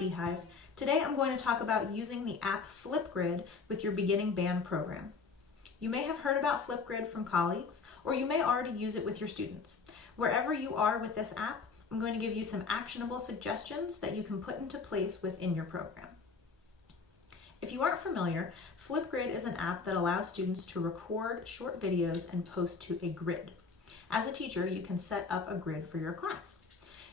Beehive. Today I'm going to talk about using the app Flipgrid with your beginning band program. You may have heard about Flipgrid from colleagues, or you may already use it with your students. Wherever you are with this app, I'm going to give you some actionable suggestions that you can put into place within your program. If you aren't familiar, Flipgrid is an app that allows students to record short videos and post to a grid. As a teacher, you can set up a grid for your class.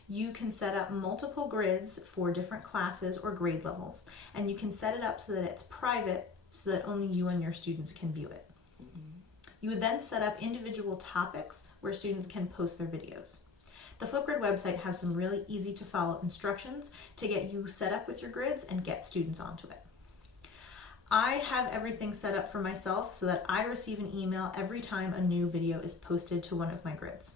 You can set up multiple grids for different classes or grade levels, and you can set it up so that it's private so that only you and your students can view it. You would then set up individual topics where students can post their videos. The Flipgrid website has some really easy to follow instructions to get you set up with your grids and get students onto it. I have everything set up for myself so that I receive an email every time a new video is posted to one of my grids.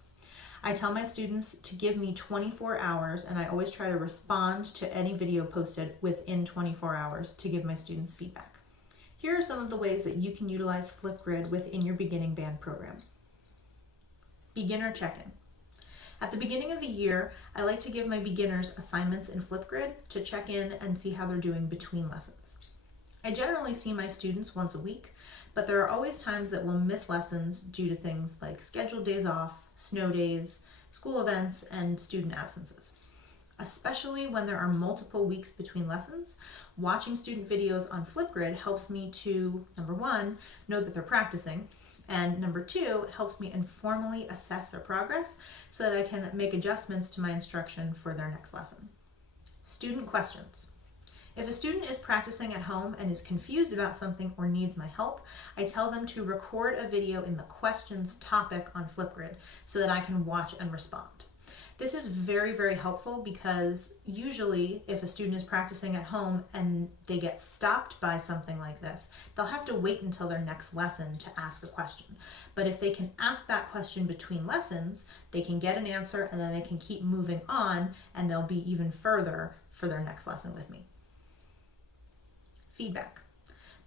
I tell my students to give me 24 hours, and I always try to respond to any video posted within 24 hours to give my students feedback. Here are some of the ways that you can utilize Flipgrid within your beginning band program. Beginner check-in. At the beginning of the year, I like to give my beginners assignments in Flipgrid to check in and see how they're doing between lessons. I generally see my students once a week, but there are always times that we'll miss lessons due to things like scheduled days off, snow days, school events, and student absences. Especially when there are multiple weeks between lessons, watching student videos on Flipgrid helps me to, number one, know that they're practicing, and number two, it helps me informally assess their progress so that I can make adjustments to my instruction for their next lesson. Student questions. If a student is practicing at home and is confused about something or needs my help, I tell them to record a video in the questions topic on Flipgrid so that I can watch and respond. This is very, very helpful because usually if a student is practicing at home and they get stopped by something like this, they'll have to wait until their next lesson to ask a question. But if they can ask that question between lessons, they can get an answer and then they can keep moving on and they'll be even further for their next lesson with me. Feedback.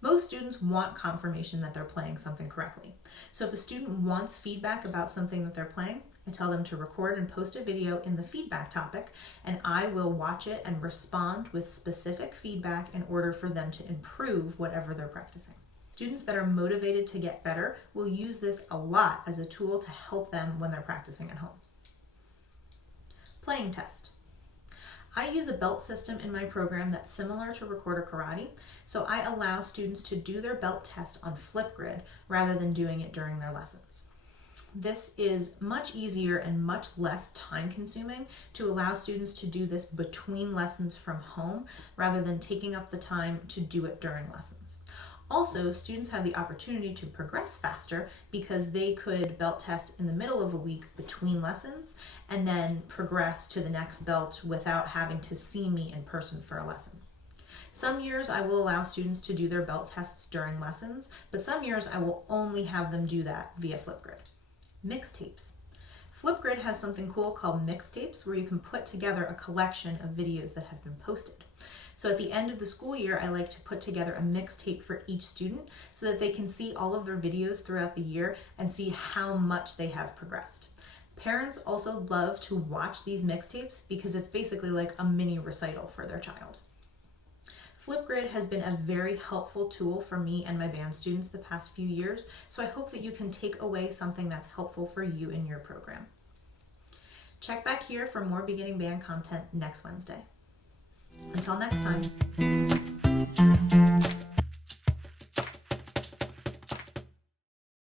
Most students want confirmation that they're playing something correctly. So if a student wants feedback about something that they're playing, I tell them to record and post a video in the feedback topic, and I will watch it and respond with specific feedback in order for them to improve whatever they're practicing. Students that are motivated to get better will use this a lot as a tool to help them when they're practicing at home. Playing test. I use a belt system in my program that's similar to Recorder Karate, so I allow students to do their belt test on Flipgrid rather than doing it during their lessons. This is much easier and much less time consuming to allow students to do this between lessons from home rather than taking up the time to do it during lessons. Also, students have the opportunity to progress faster because they could belt test in the middle of a week between lessons and then progress to the next belt without having to see me in person for a lesson. Some years I will allow students to do their belt tests during lessons, but some years I will only have them do that via Flipgrid. Mixtapes. Flipgrid has something cool called Mixtapes where you can put together a collection of videos that have been posted. So at the end of the school year, I like to put together a mixtape for each student so that they can see all of their videos throughout the year and see how much they have progressed. Parents also love to watch these mixtapes because it's basically like a mini recital for their child. Flipgrid has been a very helpful tool for me and my band students the past few years, so I hope that you can take away something that's helpful for you in your program. Check back here for more beginning band content next Wednesday. Until next time.